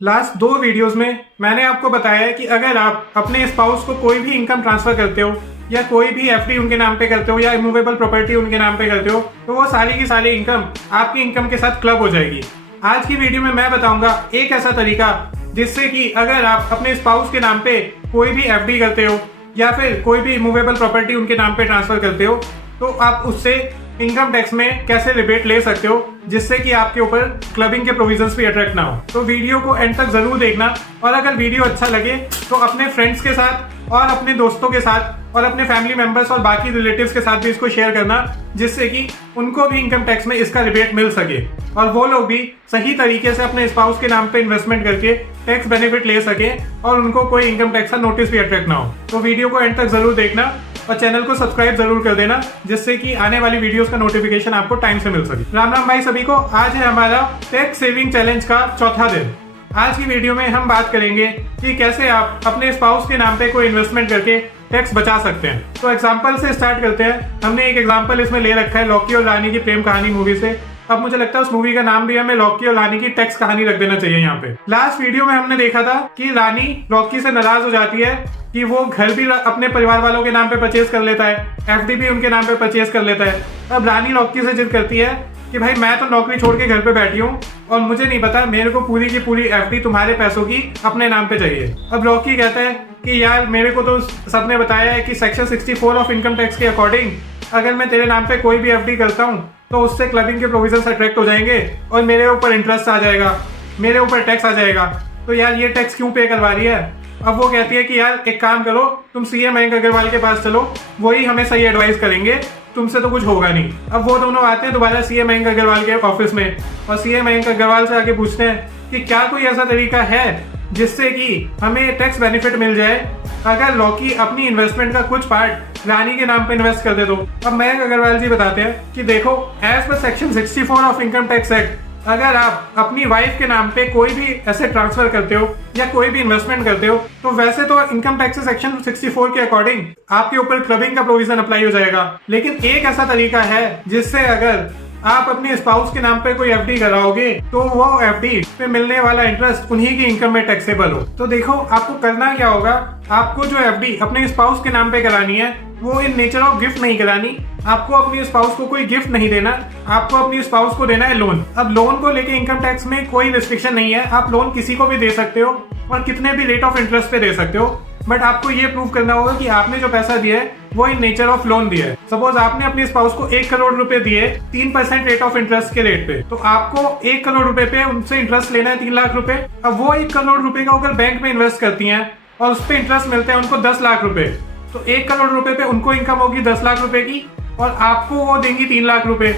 Last 2 videos में मैंने आपको बताया है कि अगर आप अपने स्पाउस को कोई भी इनकम ट्रांसफर करते हो या कोई भी एफडी उनके नाम पे करते हो या इमूवेबल प्रॉपर्टी उनके नाम पे करते हो तो वो सारी की सारी इनकम आपकी इनकम के साथ क्लब हो जाएगी। आज की वीडियो में मैं बताऊंगा एक ऐसा तरीका जिससे कि अगर आप अपने स्पाउस के नाम पे कोई भी एफडी करते हो या फिर कोई भी इमूवेबल प्रॉपर्टी उनके नाम पे ट्रांसफर करते हो तो आप उससे इनकम टैक्स में कैसे रिबेट ले सकते हो जिससे कि आपके ऊपर क्लबिंग के प्रोविजंस भी अट्रैक्ट ना हो। तो वीडियो को एंड तक जरूर देखना और अगर वीडियो अच्छा लगे तो अपने फ्रेंड्स के साथ और अपने दोस्तों के साथ और अपने फैमिली मेंबर्स और बाकी रिलेटिव्स के साथ भी इसको शेयर करना जिससे कि उनको भी इनकम टैक्स में इसका रिबेट मिल सके और वो लोग भी सही तरीके से अपने स्पाउस के नाम पे इन्वेस्टमेंट करके टैक्स बेनिफिट ले सके और उनको कोई इनकम टैक्स का नोटिस भी अट्रैक्ट ना हो। तो वीडियो को एंड तक जरूर देखना और चैनल को सब्सक्राइब जरूर कर देना जिससे कि आने वाली वीडियोस का नोटिफिकेशन आपको टाइम से मिल सके। राम राम भाई सभी को। आज है हमारा टैक्स सेविंग चैलेंज का चौथा दिन। आज की वीडियो में हम बात करेंगे कि कैसे आप अपने स्पाउस के नाम पे कोई इन्वेस्टमेंट करके टैक्स बचा सकते हैं। तो एग्जांपल से स्टार्ट करते हैं। हमने एक एग्जांपल इसमें ले रखा है लॉकी और रानी की प्रेम कहानी मूवी से। अब मुझे लगता है उस मूवी का नाम भी हमें लॉकी और रानी की टैक्स कहानी रख देना चाहिए यहाँ पे। लास्ट वीडियो में हमने देखा था कि रानी लॉकी से नाराज हो जाती है कि वो घर भी अपने परिवार वालों के नाम पे परचेज कर लेता है, एफडी भी उनके नाम पे परचेज कर लेता है। अब रानी लॉकी से जिद करती है कि भाई मैं तो नौकरी छोड़ के घर पे बैठी हूँ और मुझे नहीं पता, मेरे को पूरी की पूरी एफडी तुम्हारे पैसों की अपने नाम पे चाहिए। अब लॉकी कहता है कि यार मेरे को तो सबने बताया है कि सेक्शन 64 ऑफ इनकम टैक्स के अकॉर्डिंग अगर मैं तेरे नाम पे कोई भी एफडी करता हूँ तो उससे क्लबिंग के प्रोविजंस अट्रैक्ट हो जाएंगे और मेरे ऊपर इंटरेस्ट आ जाएगा, मेरे ऊपर टैक्स आ जाएगा। तो यार ये टैक्स क्यों पे करवा रही है। अब वो कहती है कि यार एक काम करो, तुम सीए मयंक अग्रवाल के पास चलो, वही हमें सही एडवाइस करेंगे, तुमसे तो कुछ होगा नहीं। अब वो दोनों आते हैं दोबारा सीए मयंक अग्रवाल के ऑफिस में और सीए मयंक अग्रवाल से आके पूछते हैं कि क्या कोई ऐसा तरीका है जिससे कि हमें टैक्स बेनिफिट मिल जाए अगर लॉकी अपनी इन्वेस्टमेंट का कुछ पार्ट रानी के नाम पे इन्वेस्ट कर दे दो। अब मयंक अग्रवाल जी बताते हैं कि देखो as per section 64 of income tax act अगर आप अपनी वाइफ के नाम पे कोई भी ऐसे ट्रांसफर करते हो या कोई भी इन्वेस्टमेंट करते हो तो वैसे तो इनकम टैक्स सेक्शन 64 के अकॉर्डिंग आपके ऊपर क्लबिंग का प्रोविजन अप्लाई हो जाएगा। लेकिन एक ऐसा तरीका है जिससे अगर आप अपने स्पाउस के नाम पे कोई एफडी कराओगे तो वो एफडी पे मिलने वाला इंटरेस्ट उन्हीं की इनकम में टैक्सेबल हो। तो देखो आपको करना क्या होगा, आपको जो एफडी अपने स्पाउस के नाम पे करानी है वो इन नेचर ऑफ गिफ्ट नहीं करानी। आपको अपनी स्पाउस को कोई गिफ्ट नहीं देना, आपको अपनी स्पाउस को देना है लोन। अब लोन को लेके इनकम टैक्स में कोई रिस्ट्रिक्शन नहीं है, आप लोन किसी को भी दे सकते हो और कितने भी रेट ऑफ इंटरेस्ट पे दे सकते हो। बट आपको ये प्रूव करना होगा कि आपने जो पैसा दिया है वो इन नेचर ऑफ लोन दिया है। सपोज आपने अपनी स्पाउस को 1 करोड़ रुपए दिए 3% रेट ऑफ इंटरेस्ट के रेट पे, तो आपको 1 करोड़ रुपए पे उनसे इंटरेस्ट लेना है 3 लाख रुपए। अब वो 1 करोड़ रुपए का अगर बैंक में इन्वेस्ट करती हैं और उस पर इंटरेस्ट मिलते हैं उनको 10 लाख रुपए, तो 1 करोड़ रुपए पे उनको इनकम होगी 10 लाख रुपए की और आपको वो देंगी 3 लाख रुपए।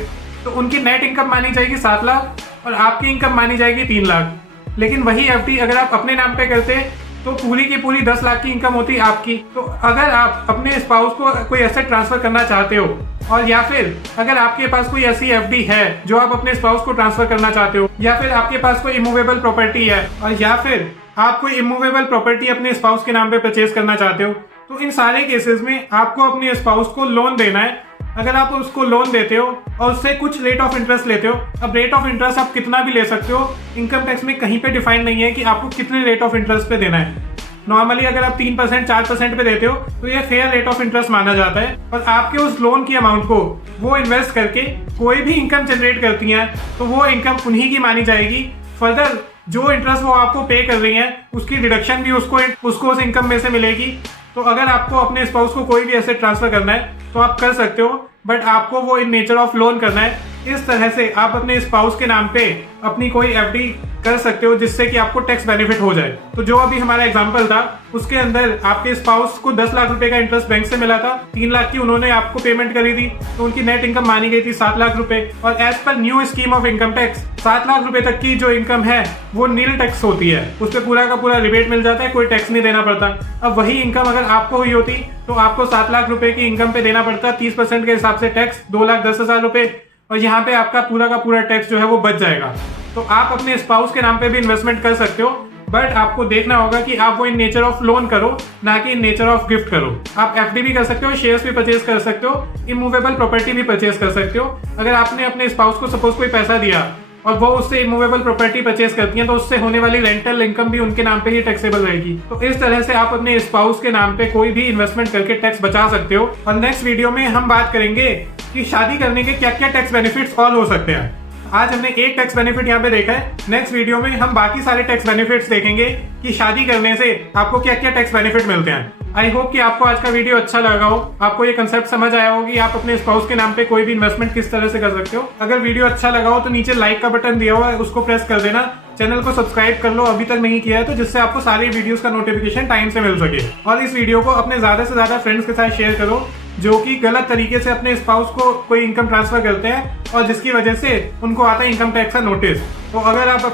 तो उनकी नेट इनकम मानी जाएगी 7 लाख और आपकी इनकम मानी जाएगी 3 लाख। लेकिन वही एफडी अगर आप अपने नाम पे करते तो पूरी की पूरी 10 लाख की इनकम होती आपकी। तो अगर आप अपने स्पाउस को कोई एसेट ट्रांसफर करना चाहते हो और या फिर अगर आपके पास कोई ऐसी एफडी है जो आप अपने स्पाउस को ट्रांसफर करना चाहते हो या फिर आपके पास कोई इमूवेबल प्रॉपर्टी है और या फिर आप कोई इमूवेबल प्रॉपर्टी अपने स्पाउस के नाम पे परचेज करना चाहते हो, तो इन सारे केसेस में आपको अपने स्पाउस को लोन देना है। अगर आप उसको लोन देते हो और उससे कुछ रेट ऑफ इंटरेस्ट लेते हो, अब रेट ऑफ इंटरेस्ट आप कितना भी ले सकते हो, इनकम टैक्स में कहीं पे डिफाइन नहीं है कि आपको कितने रेट ऑफ इंटरेस्ट पे देना है। नॉर्मली अगर आप 3% 4% पे देते हो तो ये फेयर रेट ऑफ इंटरेस्ट माना जाता है और आपके उस लोन की अमाउंट को वो इन्वेस्ट करके कोई भी इनकम जनरेट करती हैं तो वो इनकम उन्हीं की मानी जाएगी। फर्दर जो इंटरेस्ट वो आपको पे कर रही है उसकी डिडक्शन भी उसको उस इनकम में से मिलेगी। तो अगर आपको अपने स्पाउस को कोई भी एसेट ट्रांसफर करना है तो आप कर सकते हो, बट आपको वो इन नेचर ऑफ लोन करना है। इस तरह से आप अपने स्पाउस के नाम पे अपनी कोई एफडी कर सकते हो जिससे कि आपको टैक्स बेनिफिट हो जाए। तो जो अभी हमारा एग्जांपल था उसके अंदर आपके स्पाउस को 10 लाख रुपए का इंटरेस्ट बैंक से मिला था, 3 लाख की उन्होंने आपको पेमेंट करी थी तो उनकी नेट इनकम मानी गई थी 7 लाख रुपए। और as per new scheme of income tax 7 lakh रुपए तक की जो इनकम है वो नील टैक्स होती है, उस पर पूरा का पूरा रिबेट मिल जाता है, कोई टैक्स नहीं देना पड़ता। अब वही इनकम अगर आपको हुई होती तो आपको 7 लाख रुपए की इनकम पे देना पड़ता 30% के हिसाब से टैक्स 2,10,000 रुपए और यहाँ पे आपका पूरा का पूरा टैक्स जो है वो बच जाएगा। तो आप अपने स्पाउस के नाम पे भी इन्वेस्टमेंट कर सकते हो, बट आपको देखना होगा कि आप वो इन नेचर ऑफ लोन करो ना कि इन नेचर ऑफ गिफ्ट करो। आप एफडी भी कर सकते हो, शेयर्स भी परचेज कर सकते हो, इमूवेबल प्रॉपर्टी भी परचेज कर सकते हो। अगर आपने अपने स्पाउस को सपोज कोई पैसा दिया और वो उससे इमूवेबल प्रॉपर्टी परचेस करती हैं तो उससे होने वाली रेंटल इनकम भी उनके नाम पे ही टैक्सेबल रहेगी। तो इस तरह से आप अपने स्पाउस के नाम पे कोई भी इन्वेस्टमेंट करके टैक्स बचा सकते हो। और नेक्स्ट वीडियो में हम बात करेंगे कि शादी करने के क्या क्या टैक्स बेनिफिट्स ऑल हो सकते हैं। आज हमने एक टैक्स बेनिफिट यहाँ पे देखा है, नेक्स्ट वीडियो में हम बाकी सारे टैक्स बेनिफिट्स देखेंगे कि शादी करने से आपको क्या क्या टैक्स बेनिफिट मिलते हैं। आई होप कि आपको आज का वीडियो अच्छा लगा हो, आपको ये कंसेप्ट समझ आया हो कि आप अपने स्पाउस के नाम पे कोई भी इन्वेस्टमेंट किस तरह से कर सकते हो। अगर वीडियो अच्छा लगा हो तो नीचे लाइक का बटन दिया हुआ है, उसको प्रेस कर देना। चैनल को सब्सक्राइब कर लो अभी तक नहीं किया है तो, जिससे आपको सारी वीडियोस का नोटिफिकेशन टाइम से मिल सके। और इस वीडियो को अपने ज्यादा से ज्यादा फ्रेंड्स के साथ शेयर करो जो कि गलत तरीके से अपने स्पाउस को कोई इनकम ट्रांसफर करते हैं और जिसकी वजह से उनको आता है इनकम टैक्स का नोटिस। तो अगर आप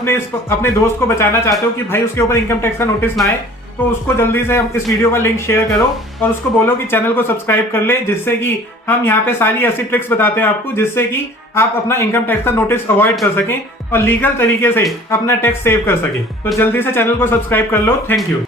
अपने दोस्त को बचाना चाहते हो कि भाई उसके ऊपर इनकम टैक्स का नोटिस ना आए, तो उसको जल्दी से इस वीडियो का लिंक शेयर करो और उसको बोलो कि चैनल को सब्सक्राइब कर ले, जिससे कि हम यहाँ पे सारी ऐसी ट्रिक्स बताते हैं आपको जिससे कि आप अपना इनकम टैक्स का नोटिस अवॉइड कर सकें और लीगल तरीके से अपना टैक्स सेव कर सकें। तो जल्दी से चैनल को सब्सक्राइब कर लो। Thank you.